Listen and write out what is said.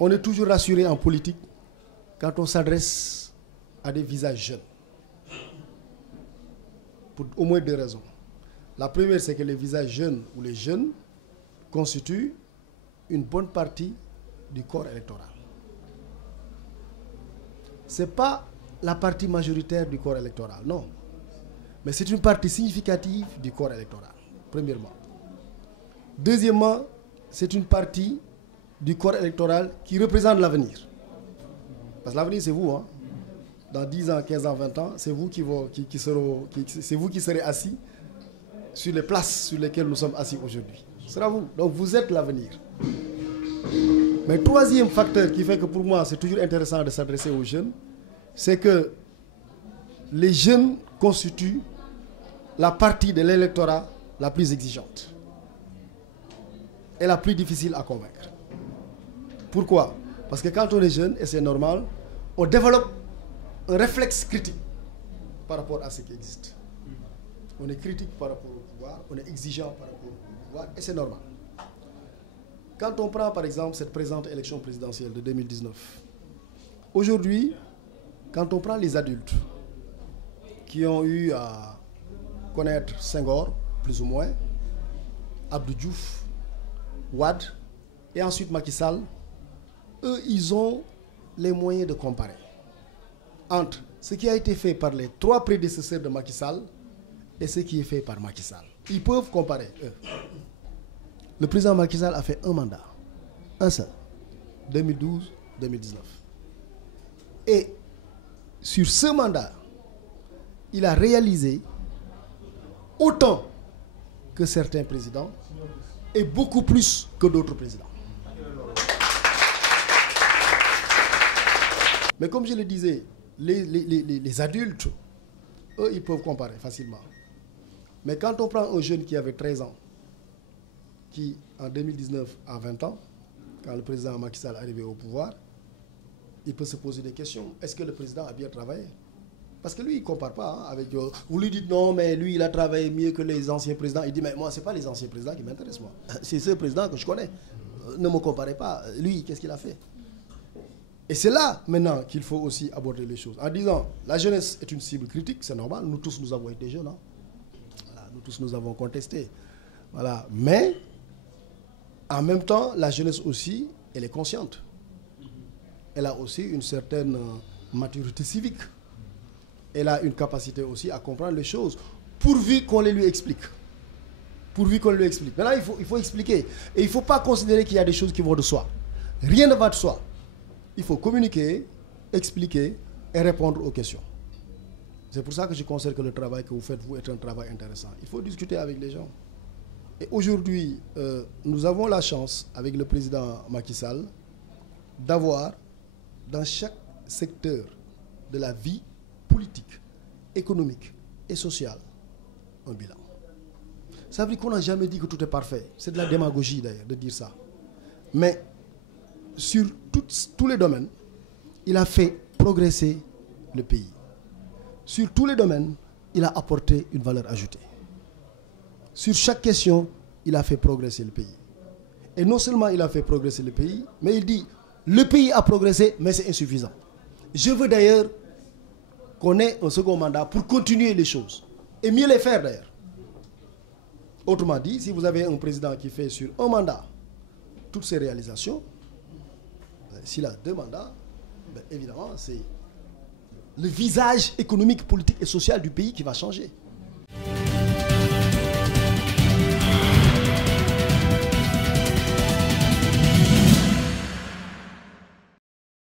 on est toujours rassuré en politique quand on s'adresse à des visages jeunes. Pour au moins 2 raisons. La première, c'est que les visages jeunes ou les jeunes constituent une bonne partie du corps électoral. Ce n'est pas la partie majoritaire du corps électoral, non. Mais c'est une partie significative du corps électoral, premièrement. Deuxièmement, c'est une partie du corps électoral qui représente l'avenir. Parce que l'avenir, c'est vous. Hein. Dans 10 ans, 15 ans, 20 ans, c'est vous c'est vous qui serez assis sur les places sur lesquelles nous sommes assis aujourd'hui. Ce sera vous. Donc vous êtes l'avenir. Mais troisième facteur qui fait que pour moi, c'est toujours intéressant de s'adresser aux jeunes, c'est que les jeunes constituent la partie de l'électorat la plus exigeante et la plus difficile à convaincre. Pourquoi? Parce que quand on est jeune, et c'est normal, on développe un réflexe critique par rapport à ce qui existe. On est critique par rapport au pouvoir, on est exigeant par rapport au pouvoir, et c'est normal. Quand on prend par exemple cette présente élection présidentielle de 2019, aujourd'hui, quand on prend les adultes qui ont eu à connaître Senghor, plus ou moins, Abdou Diouf, Wade, et ensuite Macky Sall, eux, ils ont les moyens de comparer entre ce qui a été fait par les 3 prédécesseurs de Macky Sall et ce qui est fait par Macky Sall. Ils peuvent comparer, eux. Le président Macky Sall a fait un mandat, un seul, 2012-2019. Et sur ce mandat, il a réalisé autant que certains présidents et beaucoup plus que d'autres présidents. Mais comme je le disais, les adultes, eux, ils peuvent comparer facilement. Mais quand on prend un jeune qui avait 13 ans, qui en 2019 a 20 ans, quand le président Macky Sall est arrivé au pouvoir, il peut se poser des questions. Est-ce que le président a bien travaillé? Parce que lui, il ne compare pas hein, avec... vous lui dites non, mais lui, il a travaillé mieux que les anciens présidents. Il dit, mais moi, ce n'est pas les anciens présidents qui m'intéressent, moi. C'est ce président que je connais. Ne me comparez pas. Lui, qu'est-ce qu'il a fait? Et c'est là, maintenant, qu'il faut aussi aborder les choses. En disant, la jeunesse est une cible critique, c'est normal. Nous tous, nous avons été jeunes. Hein. Voilà, nous tous, nous avons contesté. Voilà. Mais, en même temps, la jeunesse aussi, elle est consciente. Elle a aussi une certaine maturité civique. Elle a une capacité aussi à comprendre les choses, pourvu qu'on les lui explique. Pourvu qu'on les lui explique. Maintenant, il faut expliquer. Et il ne faut pas considérer qu'il y a des choses qui vont de soi. Rien ne va de soi. Il faut communiquer, expliquer et répondre aux questions. C'est pour ça que je considère que le travail que vous faites, vous, est un travail intéressant. Il faut discuter avec les gens. Et aujourd'hui, nous avons la chance, avec le président Macky Sall, d'avoir, dans chaque secteur de la vie politique, économique et sociale, un bilan. Ça veut dire qu'on n'a jamais dit que tout est parfait. C'est de la démagogie d'ailleurs de dire ça. Mais sur tous les domaines, il a fait progresser le pays. Sur tous les domaines, il a apporté une valeur ajoutée. Sur chaque question, il a fait progresser le pays. Et non seulement il a fait progresser le pays, mais il dit, le pays a progressé, mais c'est insuffisant. Je veux d'ailleurs qu'on ait un second mandat pour continuer les choses. Et mieux les faire d'ailleurs. Autrement dit, si vous avez un président qui fait sur un mandat toutes ses réalisations, s'il a 2 mandats, évidemment, c'est le visage économique, politique et social du pays qui va changer.